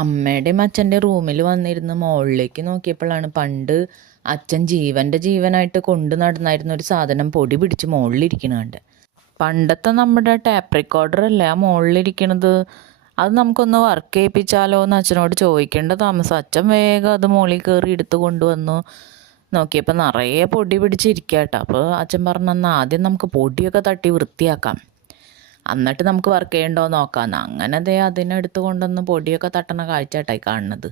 അമ്മയുടെയും അച്ഛൻ്റെ റൂമിൽ വന്നിരുന്ന് മുകളിലേക്ക് നോക്കിയപ്പോഴാണ് പണ്ട് അച്ഛൻ ജീവനായിട്ട് കൊണ്ട് നടന്നായിരുന്ന ഒരു സാധനം പൊടി പിടിച്ച് മുകളിലിരിക്കണുണ്ട്. പണ്ടത്തെ നമ്മുടെ ടാപ്പ് റെക്കോർഡർ അല്ലേ ആ മുകളിലിരിക്കണത്, അത് നമുക്കൊന്ന് വർക്ക് ചെയ്യിപ്പിച്ചാലോ എന്ന് അച്ഛനോട് ചോദിക്കേണ്ട താമസം. അച്ഛൻ വേഗം അത് മുകളിൽ കയറി എടുത്ത് കൊണ്ടുവന്നു. നോക്കിയപ്പോൾ നിറയെ പൊടി പിടിച്ചിരിക്കുക കേട്ടോ. അപ്പോൾ അച്ഛൻ പറഞ്ഞെന്നാൽ ആദ്യം നമുക്ക് പൊടിയൊക്കെ തട്ടി വൃത്തിയാക്കാം, എന്നിട്ട് നമുക്ക് വർക്ക് ചെയ്യണ്ടോ നോക്കാമെന്ന്. അങ്ങനെ അതിനെടുത്ത് കൊണ്ടുവന്ന് പൊടിയൊക്കെ തട്ടണ കാഴ്ചയായിട്ടായി കാണുന്നത്.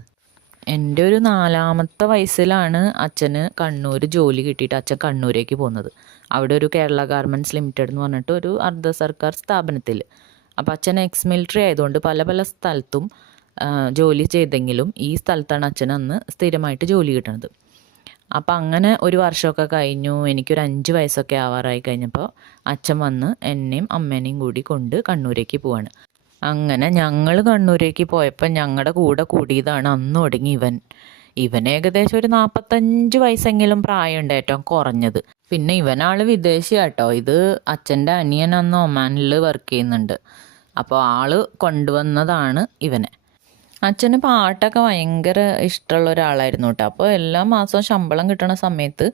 എൻ്റെ ഒരു 4ാമത്തെ വയസ്സിലാണ് അച്ഛന് കണ്ണൂർ ജോലി കിട്ടിയിട്ട് അച്ഛൻ കണ്ണൂരേക്ക് പോകുന്നത്. അവിടെ ഒരു കേരള ഗാർമെൻറ്റ്സ് ലിമിറ്റഡ് എന്ന് പറഞ്ഞിട്ട് ഒരു അർദ്ധ സർക്കാർ സ്ഥാപനത്തിൽ. അപ്പോൾ അച്ഛൻ എക്സ് മിലിറ്ററി ആയതുകൊണ്ട് പല സ്ഥലത്തും ജോലി ചെയ്തെങ്കിലും ഈ സ്ഥലത്താണ് അച്ഛൻ അന്ന് സ്ഥിരമായിട്ട് ജോലി കിട്ടുന്നത്. അപ്പം അങ്ങനെ ഒരു വർഷമൊക്കെ കഴിഞ്ഞു. എനിക്കൊരു 5 വയസ്സൊക്കെ ആവാറായി കഴിഞ്ഞപ്പോൾ അച്ഛൻ വന്ന് എന്നെയും അമ്മേനെയും കൂടി കൊണ്ട് കണ്ണൂരേക്ക് പോവാണ്. അങ്ങനെ ഞങ്ങൾ കണ്ണൂരേക്ക് പോയപ്പോൾ ഞങ്ങളുടെ കൂടെ കൂടിയതാണ് അന്ന് തുടങ്ങി ഇവൻ ഏകദേശം ഒരു 45 വയസ്സെങ്കിലും പ്രായമുണ്ട് ഏറ്റവും കുറഞ്ഞത്. പിന്നെ ഇവനാൾ വിദേശിയാട്ടോ. ഇത് അച്ഛൻ്റെ അനിയൻ അന്ന് ഒമാനിൽ വർക്ക് ചെയ്യുന്നുണ്ട്. അപ്പോൾ ആൾ കൊണ്ടുവന്നതാണ് ഇവനെ. അച്ഛന് പാട്ടൊക്കെ ഭയങ്കര ഇഷ്ടമുള്ള ഒരാളായിരുന്നു കേട്ടോ. അപ്പോൾ എല്ലാ മാസവും ശമ്പളം കിട്ടുന്ന സമയത്ത്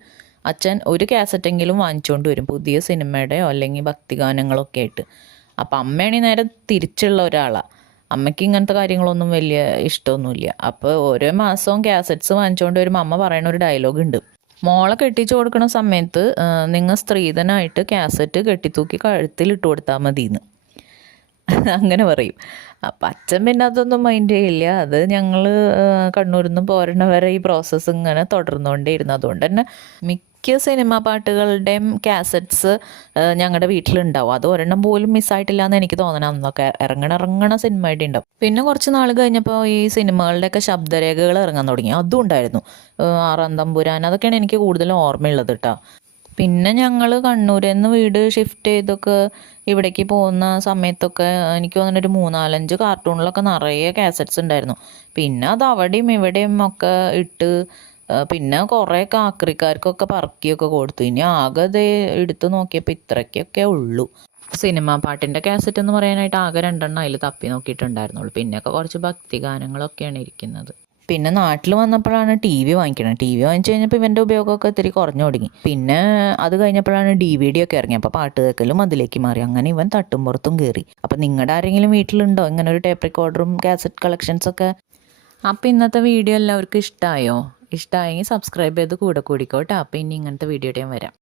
അച്ഛൻ ഒരു കാസറ്റെങ്കിലും വാങ്ങിച്ചുകൊണ്ട് വരും, പുതിയ സിനിമയുടെയോ അല്ലെങ്കിൽ ഭക്തിഗാനങ്ങളൊക്കെ ആയിട്ട്. അപ്പം അമ്മയാണെങ്കിൽ നേരെ തിരിച്ചുള്ള ഒരാളാണ്. അമ്മയ്ക്ക് ഇങ്ങനത്തെ കാര്യങ്ങളൊന്നും വലിയ ഇഷ്ടമൊന്നുമില്ല. അപ്പോൾ ഓരോ മാസവും കാസറ്റ്സ് വാങ്ങിച്ചുകൊണ്ട് വരുമ്പോൾ അമ്മ പറയുന്ന ഒരു ഡയലോഗ് ഉണ്ട്, മോളെ കെട്ടിച്ചു കൊടുക്കുന്ന സമയത്ത് നിങ്ങൾ സ്ത്രീധനായിട്ട് കാസറ്റ് കെട്ടിത്തൂക്കി കഴുത്തിലിട്ട് കൊടുത്താൽ മതിയെന്ന് അങ്ങനെ പറയും. അപ്പം അച്ഛൻ പിന്നെ അതൊന്നും മൈൻഡ് ചെയ്യില്ല. അത് ഞങ്ങൾ കണ്ണൂരിൽ നിന്ന് പോരണ വരെ ഈ പ്രോസസ്സ് ഇങ്ങനെ തുടർന്നുകൊണ്ടേയിരുന്നു. അതുകൊണ്ട് തന്നെ മിക്ക സിനിമ പാട്ടുകളുടെയും കാസറ്റ്സ് ഞങ്ങളുടെ വീട്ടിലുണ്ടാവും. അത് ഒരെണ്ണം പോലും മിസ്സായിട്ടില്ല എന്ന് എനിക്ക് തോന്നണം. അന്നൊക്കെ ഇറങ്ങണ സിനിമയുടെ ഉണ്ടാവും. പിന്നെ കുറച്ച് നാൾ കഴിഞ്ഞപ്പോൾ ഈ സിനിമകളുടെയൊക്കെ ശബ്ദരേഖകൾ ഇറങ്ങാൻ തുടങ്ങി. അതും ഉണ്ടായിരുന്നു. 6 തമ്പുരാൻ, അതൊക്കെയാണ് എനിക്ക് കൂടുതലും ഓർമ്മയുള്ളത് കേട്ടോ. പിന്നെ ഞങ്ങൾ കണ്ണൂരിൽ നിന്ന് വീട് ഷിഫ്റ്റ് ചെയ്തൊക്കെ ഇവിടേക്ക് പോകുന്ന സമയത്തൊക്കെ എനിക്ക് തോന്നുന്നു ഒരു 3-4-5 കാർട്ടൂണിലൊക്കെ നിറയെ കാസറ്റ്സ് ഉണ്ടായിരുന്നു. പിന്നെ അത് അവിടെയും ഇവിടെയും ഒക്കെ ഇട്ട് പിന്നെ കുറേ ആക്രിക്കാർക്കൊക്കെ പറക്കിയൊക്കെ കൊടുത്തു. ഇനി ആകെ അത് എടുത്ത് നോക്കിയപ്പോൾ ഇത്രയ്ക്കൊക്കെ ഉള്ളൂ. സിനിമാ പാട്ടിൻ്റെ കാസറ്റ് എന്ന് പറയാനായിട്ട് ആകെ 2 അതിൽ തപ്പി നോക്കിയിട്ടുണ്ടായിരുന്നുള്ളൂ. പിന്നെയൊക്കെ കുറച്ച് ഭക്തി ഗാനങ്ങളൊക്കെയാണ് ഇരിക്കുന്നത്. പിന്നെ നാട്ടിൽ വന്നപ്പോഴാണ് TV വാങ്ങിക്കണത്. TV വാങ്ങിച്ചു കഴിഞ്ഞപ്പോൾ ഇവൻ്റെ ഉപയോഗമൊക്കെ ഇത്തിരി കുറഞ്ഞു തുടങ്ങി. പിന്നെ അത് കഴിഞ്ഞപ്പോഴാണ് DVD ഒക്കെ ഇറങ്ങി. അപ്പോൾ പാട്ട് കേൾക്കലും അതിലേക്ക് മാറി. അങ്ങനെ ഇവൻ തട്ടും പുറത്തും കയറി. അപ്പം നിങ്ങളുടെ ആരെങ്കിലും വീട്ടിലുണ്ടോ ഇങ്ങനെ ഒരു ടേപ്പ് റെക്കോർഡറും കാസറ്റ് കളക്ഷൻസൊക്കെ? അപ്പോൾ ഇന്നത്തെ വീഡിയോ എല്ലാവർക്കും ഇഷ്ടമായെങ്കിൽ സബ്സ്ക്രൈബ് ചെയ്ത് കൂടെ കൂടിക്കോട്ടെ. അപ്പോൾ ഇനി ഇങ്ങനത്തെ വീഡിയോയുടെ ഞാൻ വരാം.